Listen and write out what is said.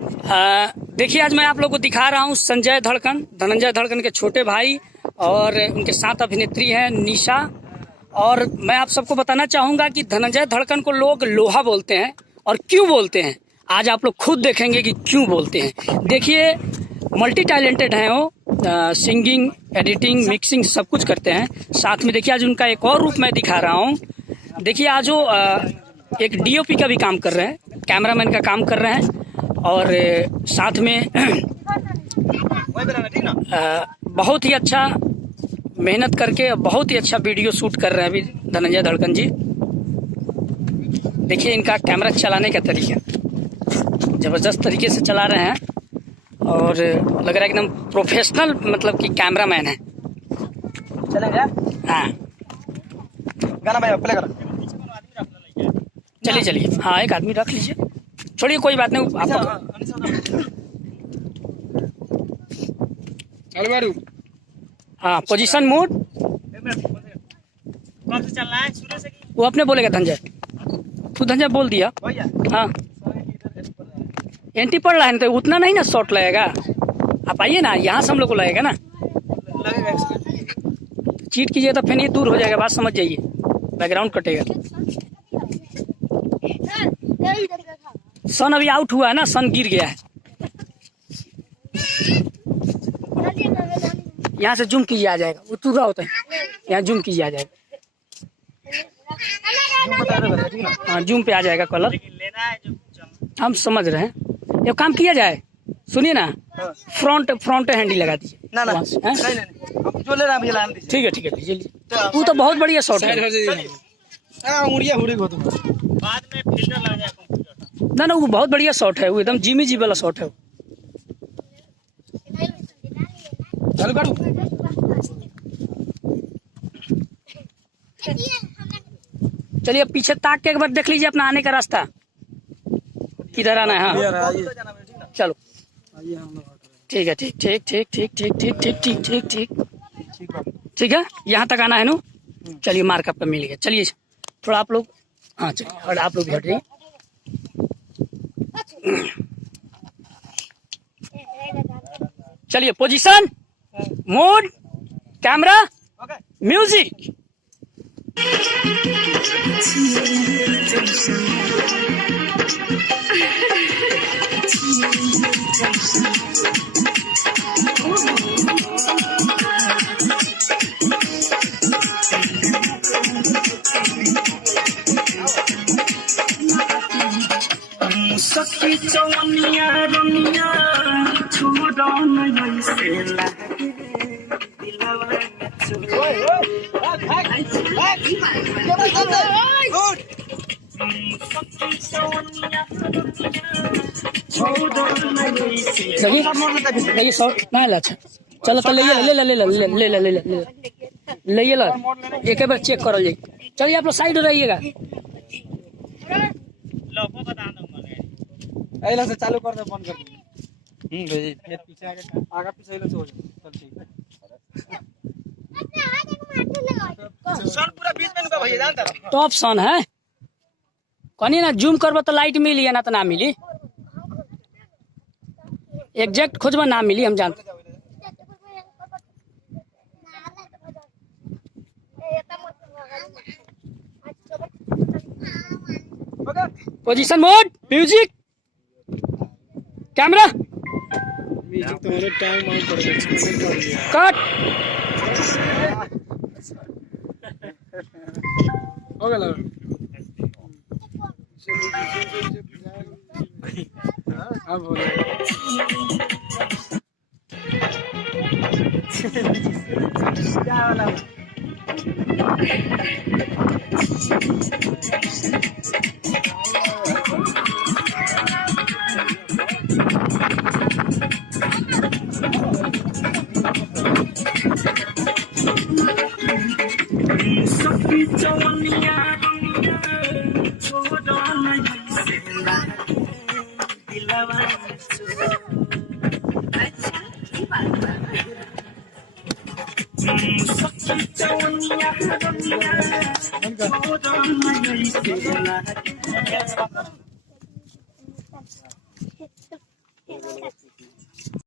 देखिए आज मैं आप लोग को दिखा रहा हूँ संजय धड़कन, धनंजय धड़कन के छोटे भाई और उनके साथ अभिनेत्री हैं निशा। और मैं आप सबको बताना चाहूँगा कि धनंजय धड़कन को लोग लोहा बोलते हैं और क्यों बोलते हैं, आज आप लोग खुद देखेंगे कि क्यों बोलते हैं। देखिए मल्टी टैलेंटेड हैं वो, सिंगिंग, एडिटिंग, मिक्सिंग सब कुछ करते हैं। साथ में देखिए आज उनका एक और रूप मैं दिखा रहा हूँ। देखिए आज वो एक डीओपी का भी काम कर रहे हैं, कैमरामैन का काम कर रहे हैं और साथ में बहुत ही अच्छा मेहनत करके बहुत ही अच्छा वीडियो शूट कर रहे हैं अभी धनंजय धड़कन जी। देखिए इनका कैमरा चलाने का तरीका ज़बरदस्त तरीके से चला रहे हैं और लग रहा है एकदम प्रोफेशनल, मतलब कि कैमरामैन है। चलेंगे? हाँ गाना भाई प्ले करो। चलिए चलिए, हाँ एक आदमी रख लीजिए, छोड़िए कोई बात नहीं। आप हाँ पोजीशन मूड कौन से चलना है शुरू से? वो अपने बोलेगा धनंजय, तू धनंजय बोल दिया। हाँ एंटी पड़ रहा है ना, तो उतना नहीं ना शॉट लगेगा। आप आइए ना, यहाँ से हम लोग को लगेगा ना। चीट कीजिए तो फिर ये दूर हो जाएगा, बात समझ जाइए, बैकग्राउंड कटेगा। सन अभी आउट हुआ है ना, सन गिर गया है। यहाँ से जूम कीजिए, आ जाएगा, वो तुरा होता है, यहाँ जूम कीजिए आ जाएगा। हाँ जूम पे आ जाएगा कलर, हम समझ रहे हैं। ये काम किया जाए, सुनिए ना, फ्रंट हैंडल लगा दीजिए। ना ना नहीं, जो ले रहा है लान दीजिए। ठीक है लीजिए। वो तो बहुत बढ़िया शॉट है। बाद में फिल्टर लग जाए कंप्यूटर। ना वो बहुत बढ़िया शॉट है, वो एकदम जिमी जी वाला शॉट है। चालू करूं? चलिए पीछे ताक के एक बार देख लीजिए अपना आने का रास्ता किधर आना है। हाँ चलो ठीक है, ठीक ठीक ठीक ठीक ठीक ठीक ठीक ठीक ठीक ठीक ठीक है, यहाँ तक आना है नो। चलिए मार्क आपका मिल गया। चलिए थोड़ा आप लोग, हाँ चलिए, और आप लोग भी हट जाइए। चलिए पोजीशन मोड कैमरा म्यूजिक। सखी चवनिया रनिया छोड़ा नहीं से लागे दिलवा अच्छा चलो तो ले एक बार चेक करल जाए। चलिए आप लोग साइड रहिएगा। ऐला से चालू कर दे, बंद कर दे। भेजी फिर पीछे आगे पीछे ऐला से हो जाए। चल ठीक है। सन पूरा बीच में नुका भैया जानता रहो। टॉप सन है कहीं ना, जूम करबो तो लाइट मिली है ना, तो ना मिली। एग्जैक्ट खोजबो ना मिली, हम जानते। Position mode music camera music तो होने टाइम आउट कर दे। कट हो गया। अब बोलो क्या वाला सखी चवनिया छोड़ा नहीं से लागे दिलवा सखी चवनिया छोड़ा नहीं से लागे